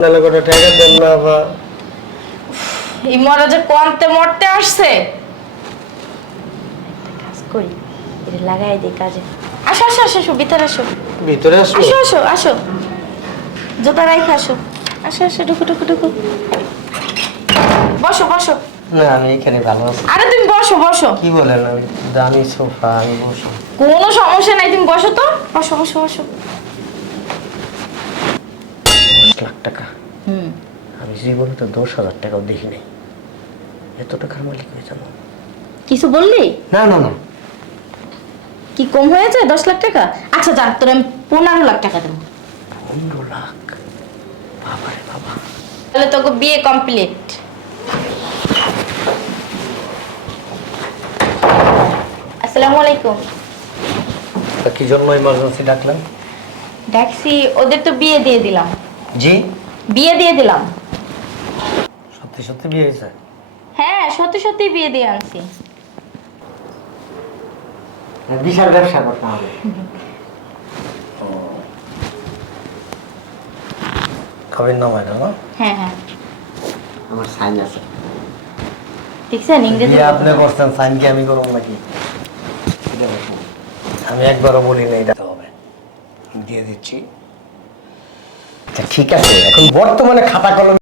নালে কোটা টাকা দেন না বা এই মহারাজা কোনতে মরতে আসছে। একটা কাজ করি, এটা লাগাই দিই কাজে। আসো আসো আসো আসো, ভিতরে আসো। ভিতরে আসো। আসো আসো আসো, জুতা রাইখে আসো। আসো আসো, ঢুকো ঢুকো ঢুকো, বসো বসো। না আমি এখানে ভালো আছি। আরে তুমি বসো বসো। কি বলেন, আমি দামি সোফা, আমি বসি। কোনো সমস্যা নাই, তুমি বসো তো, বসো বসো বসো। 10 লাখ টাকা? আমি জীবনে তো 10,000 টাকাও দেখি নাই। এত টাকার মালিক হয়ে যাবো? কিছু বললি? না না না, কি কম হয়েছে 10 লাখ টাকা? আচ্ছা যাক, তোর আমি 15 লাখ টাকা দেবো। 15 লাখ? বাবা রে বাবা। তাহলে তোকে বিয়ে কমপ্লিট। আসসালামু আলাইকুম। তা কি জন্য ইমার্জেন্সি ডাকলেন? দেখছি ওদের তো বিয়ে দিয়ে দিলাম। জি? বিয়ে দিয়ে দিলাম। সত্যি সত্যি বিয়ে হয়েছে? হ্যাঁ, সত্যি সত্যি বিয়ে দিয়ে আনছি। বিশাল ব্যবসা করতে হবে। খাবেন না ম্যাডাম? হ্যাঁ হ্যাঁ, আমার সাইন আছে। দেখছেন ইংরেজি? বিয়ে আপনি করছেন, সাইন কি আমি করব নাকি? আমি একবারও বলি না এটা হবে। দিয়ে দিচ্ছি। আচ্ছা ঠিক আছে, এখন বর্তমানে খাতা কলম